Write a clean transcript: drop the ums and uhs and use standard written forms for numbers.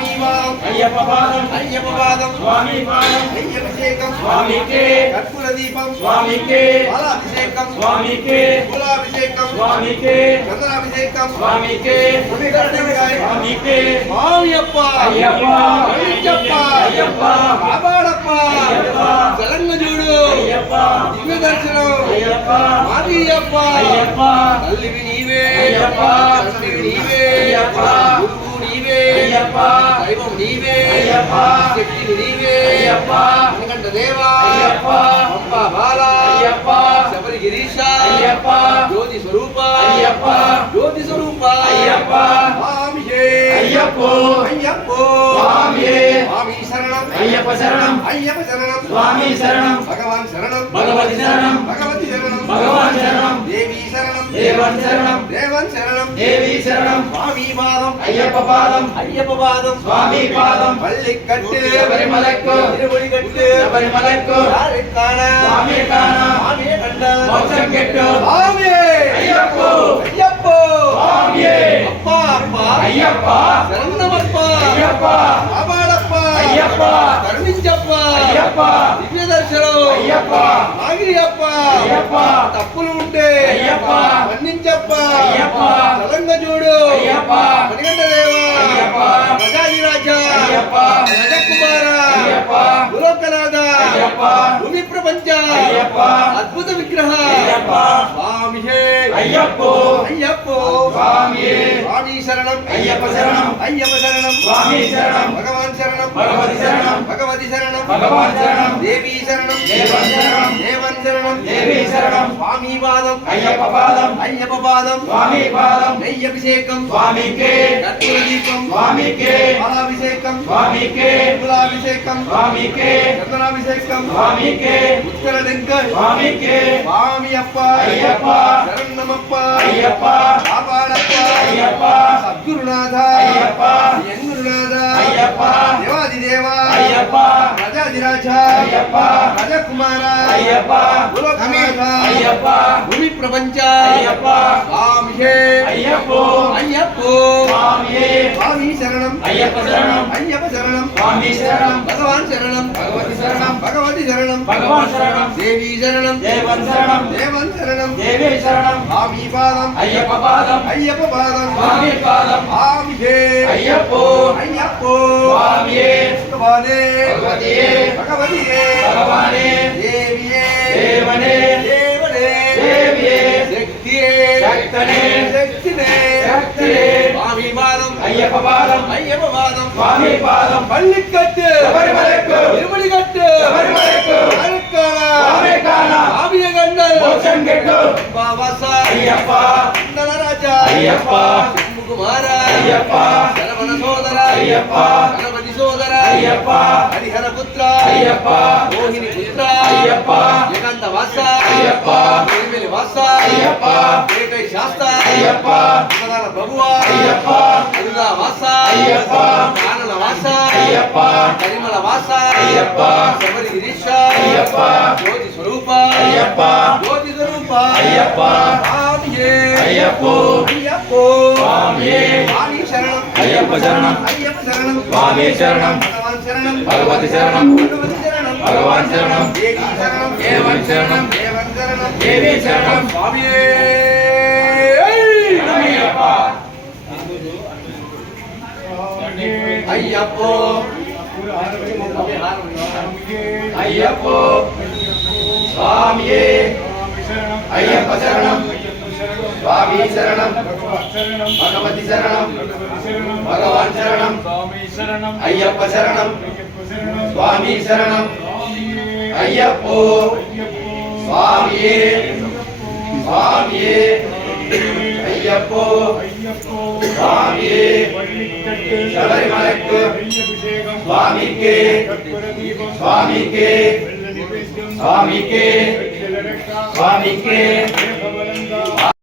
స్వామి పాదం అయ్యప్ప పాదం అయ్యప్ప పాదం స్వామి పాదం అయ్యభిషేకం స్వామికే కర్పూర దీపం స్వామికే పాలాభిషేకం స్వామికే పూలాభిషేకం స్వామికే చంద్రాభిషేకం స్వామికే స్వామికే స్వామియప్ప అయ్యప్ప అయ్యప్ప అయ్యప్ప కాపాడప్ప అయ్యప్ప చలంగ చూడు అయ్యప్ప దివ్య దర్శనం అయ్యప్ప మాదియప్ప అయ్యప్ప తల్లివి నీవే అయ్యప్ప తండ్రివి నీవే అయ్యప్ప గురువు నీవే అయ్యప్ప దైవం నీవే అయ్యప్ప శక్తివి నీవే అయ్యప్ప మణికంఠ దేవా అయ్యప్ప పంప బాల అయ్యప్ప శబరి గిరీశ అయ్యప్ప జ్యోతి స్వరూప అయ్యప్ప జ్యోతి స్వరూప అయ్యప్ప స్వామియే అయ్యప్పో అయ్యప్పో స్వామియే స్వామి శరణం అయ్యప్ప శరణం అయ్యప్ప శరణం స్వామి శరణం భగవాన్ శరణం భగవతి శరణం భగవతి శరణం భగవాన్ శరణం దేవి శరణం దేవన్ శరణం దేవన్ శరణం దేవి శరణం స్వామి పాదం అయ్యప్ప పాదం అయ్యప్ప పాదం స్వామి పాదం పల్లి కట్టు శబరిమలక్కు తిరుమలి కట్టు శబరిమలక్కు కాణ స్వామి కాణ స్వామి కండ మోక్షం కెట్టు స్వామి అయ్యప్పో అయ్యప్పో స్వామియే అప్ప అప్ప అయ్యప్ప శరణమప్ప అయ్యప్ప కాపాడప్ప అయ్యప్ప కరుణించప్ప అయ్యప్ప దివ్య దర్శనం అయ్యప్ప ఆగిరి అప్ప అయ్యప్ప తప్పులు ఉంటే అయ్యప్ప మన్నించప్ప అయ్యప్ప చలంగ చూడు అయ్యప్ప మణికంఠ దేవా అయ్యప్ప ప్రజాధిరాజ అయ్యప్ప రజకుమార అయ్యప్ప గులోకనాథ అయ్యప్ప భూమి ప్రపంచ అయ్యప్ప అద్భుత విగ్రహ అయ్యప్ప స్వామి అయ్యప్పో అయ్యప్పో స్వామియే స్వామి శరణం అయ్యప్ప శరణం అయ్యప్ప శరణం స్వామి శరణం భగవాన్ శరణం భగవతి శరణం భగవతి శరణం భగవాన్ శరణం దేవి శరణం దేవన్ శరణం దేవన్ శరణం దేవి శరణం స్వామి పాదం అయ్యప్ప పాదం అయ్యప్ప పాదం స్వామి పాదం నెయ్యభిషేకం స్వామికే కర్పూర దీపం స్వామికే పాలాభిషేకం స్వామికే పూలాభిషేకం స్వామికే చందనాభిషేకం స్వామికే ఉత్తర డెంకర్ స్వామికే స్వామి అప్ప అయ్యప్ప శరణమప్ప అయ్యప్ప కాపాడప్ప అయ్యప్ప సద్గురునాథ అయ్యప్ప యంగురునాథ అయ్యప్ప దేవాదిదేవ అయ్యప్ప ప్రజాధిరాజ అయ్యప్ప రాజకుమార అయ్యప్ప గులోకనాథ అయ్యప్ప భూమి ప్రపంచ అయ్యప్ప స్వామియే అయ్యప్పో అయ్యప్పో స్వామియే స్వామి శరణం అయ్యప్ప శరణం అయ్యప్ప శరణం స్వామి శరణం భగవాన్ శరణం భగవతి శరణం భగవతి శరణం భగవాన్ శరణం దేవి శరణం దేవన్ శరణం దేవన్ శరణం దేవి శరణం స్వామి పాదం అయ్యప్ప పాదం అయ్యప్ప పాదం స్వామి పాదం స్వామియే అయ్యప్పో అయ్యప్పో స్వామియే భగవానే భగవతియే భగవతియే భగవానే దేవియే దేవనే దేవనే దేవియే శక్తియే శక్తనే శక్తినే శక్తినే స్వామి పాదం అయ్యప్ప పాదం అయ్యప్ప పాదం స్వామి పాదం పల్లి కట్టు శబరిమలక్కు తిరుమలి కట్టు శబరిమలక్కు అరక్కాల స్వామి కాణ ఆవియ గండల్ మోక్షం కెట్టు బావస అయ్యప్ప నందనరాజ అయ్యప్ప కుమార అయ్యప్ప శరవణ సోదర అయ్యప్ప గణపతి సోదర అయ్యప్ప హరిహర పుత్ర అయ్యప్ప మోహిని పుత్ర అయ్యప్ప జగంత వాస అయ్యప్ప వేమిలి వాస అయ్యప్ప ఏటై శాస్త అయ్యప్ప ప్రధాన ప్రభువా అయ్యప్ప అరుగా వాస అయ్యప్ప కానల వాస అయ్యప్ప పరిమళ వాస అయ్యప్ప శబరి గిరీశ అయ్యప్ప జ్యోతి స్వరూప అయ్యప్ప జ్యోతి స్వరూప అయ్యప్ప స్వామియే అయ్యప్పో అయ్యప్పో స్వామియే స్వామి శరణం అయ్యప్ప శరణం అయ్యప్ప శరణం స్వామి శరణం భగవాన్ శరణం భగవతి శరణం భగవతి శరణం భగవాన్ శరణం దేవి శరణం దేవన్ శరణం దేవన్ శరణం దేవి శరణం స్వామియే అయ్యప్ప అయ్యప్పో అయ్యప్పో స్వామియే అయ్యప్ప శరణం స్వామి శరణం భగవతి శరణం భగవాన్ శరణం అయ్యప్ప శరణం స్వామి శరణం అయ్యప్పో స్వామియే స్వామియే అయ్యప్పో స్వామియే శబరిమలక్కు స్వామికే స్వామికే స్వామికే స్వామికే